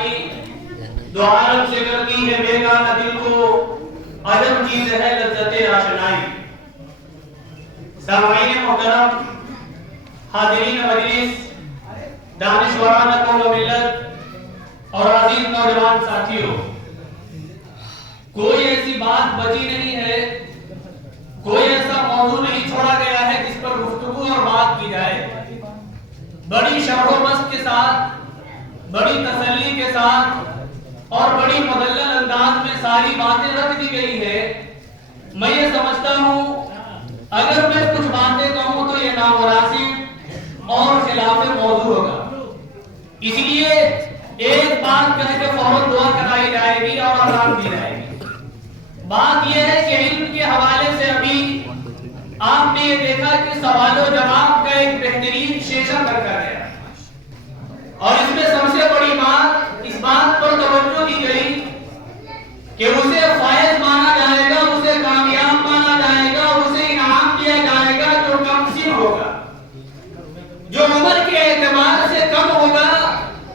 آشنائی دو عالم سے کرتی ہے بیگانہ دل کو عجب چیز ہے لذت آشنائی. سامعین محترم، حاضرین مجلس، دانشوران قوم و ملت اور عزیز نوجوان ساتھیوں، کوئی ایسی بات بچی نہیں ہے، کوئی ایسا موضوع نہیں چھوڑا گیا ہے جس پر گفتگو اور بات کی جائے. بڑی شرح و بسط کے ساتھ، بڑی تسلی کے ساتھ اور بڑی مدلل انداز میں ساری باتیں رکھ دی گئی ہے. میں یہ سمجھتا ہوں اگر میں کچھ باتیں کہوں تو یہ نامناسب اور خلاف موضوع ہوگا. اس لیے ایک بات کہہ کے فوراً دعا کرائی جائے گی اور آرام دی جائے گی. بات یہ ہے کہ علم کے حوالے سے ابھی آپ نے یہ دیکھا کہ سوال و جواب کا ایک بہترین سیشن رکھا گیا اور اس میں سب سے بڑی بات اس بات پر توجہ دی گئی کہ اسے فائز مانا جائے گا، اسے کامیاب مانا جائے گا، اسے انعام دیا جائے گا جو کم سن ہوگا، جو عمر کے اعتبار سے کم ہوگا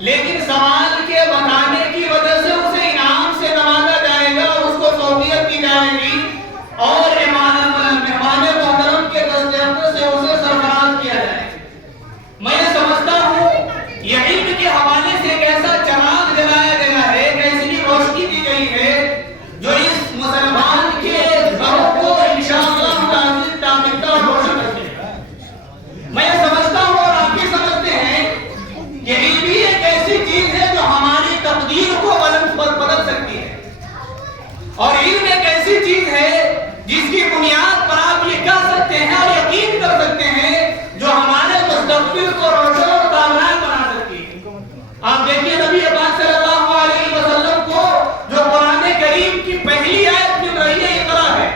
لیکن سوال کے بتانے کی وجہ سے اسے انعام سے نوازا جائے گا، اس کو فوقیت دی جائے گی اور مہمان محترم کے دستیابی سے اسے سرفراز کیا جائے گا. میں یہ سمجھتا ہوں یہ علم کے حوالے سے ایک ایسا چراغ جلایا گیا ہے، ایک ایسی روشنی دی گئی ہے جو اس مسلمان کے گھروں کو انشاءاللہ تعالی تعمیر روشن کر دے گا. میں یہ سمجھتا ہوں اور آپ بھی سمجھتے ہیں کہ علم بھی ایک ایسی چیز ہے جو ہماری تقدیر کو بدل سکتی ہے اور علم ایک ایسی چیز ہے جس کی بنیاد پر آپ یہ کہہ سکتے ہیں اور یقین کر سکتے ہیں جو ہمارے مستقبل کو روشن اور کامیاب بنا سکتی ہے. آپ دیکھیے نبی پاک صلی اللہ علیہ وسلم کو جو قرآن کریم کی پہلی آیت مل رہی ہے اقرا ہے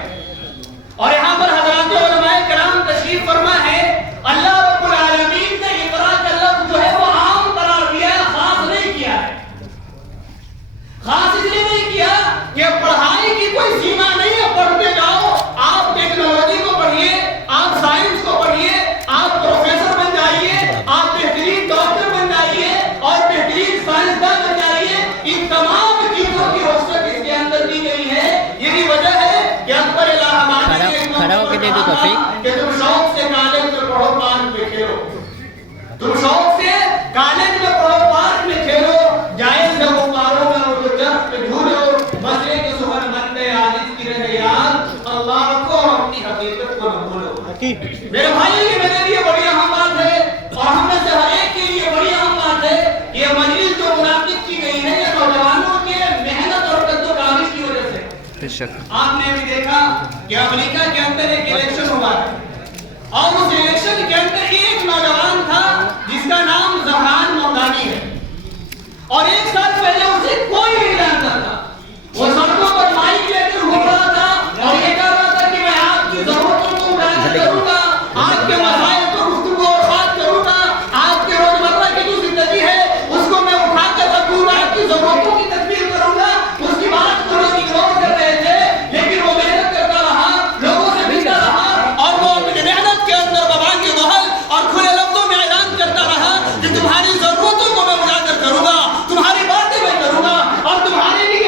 اور یہاں پر حضرات علماء کرام تشریف فرما ہے. اللہ رب العالمین نے اقرا کا لفظ جو ہے وہ عام قرار دیا ہے، خاص نہیں کیا ہے. خاص اس لیے نہیں کیا کہ پڑھائی کی کوئی سیما نہیں ہے، پڑھتے جاؤ، آپ ٹیکنالوجی کو پڑھیے، آپ سائنس کو پڑھیے، آپ پروفیسر بن جائیے، آپ بہترین ڈاکٹر بن جائیے اور بہترین سائنسدان بن جائیے. ان تمام چیزوں کی وسعت اس کے اندر دی گئی ہے. یہی وجہ ہے کہ اکبر الہ آبادی نے کہ تم شوق سے کالج میں پڑھو، پارک میں کھیلو، تم شوق سے کالج میں پڑھو، پارک میں کھیلو، جائز ہے غباروں میں اور درخت پہ جھولو، مسئلے کے سہن مندے عاجز کی رہے یاد، اللہ کو اور اپنی حقیقت کو نہ بھولو. میرے بھائی یہ میرے لیے بڑی اہم بات ہے اور ہم میں سے ہر ایک کے لیے بڑی اہم بات ہے. یہ مجلس جو منعقد کی گئی ہے یہ نوجوانوں کے محنت اور قد و کاوش کی وجہ سے. آپ نے بھی دیکھا کہ امریکہ کے اندر ایک الیکشن ہوا ہے اور اس الیکشن کے اندر ایک نوجوان تھا جس کا نام زہران ممدانی ہے اور ایک سال پہلے اسے کوئی نہیں جانتا تھا. وہ سڑکوں پر مائک لے کر گھوم رہا تھا اور یہ کہہ رہا تھا کہ میں آپ کی ضرورتوں کو بیان کروں گا، آپ کے مسائل پر گفتگو اور بات کروں گا، آپ کے روزمرہ کی جو زندگی ہے اس کو میں اٹھا کر رکھوں گا، آپ کی ضرورتوں کی تکمیل کروں گا. اس کی بات کو لوگ اگنور کر رہے تھے لیکن وہ محنت کرتا رہا، لوگوں سے ملتا رہا اور وہ اپنی محنت کے اندر بابا کی دہل اور کھلے لفظوں میں اعلان کرتا رہا کہ تمہاری ضرورتوں کو میں اجاگر کروں گا، تمہاری باتیں میں کروں گا اور تمہارے لیے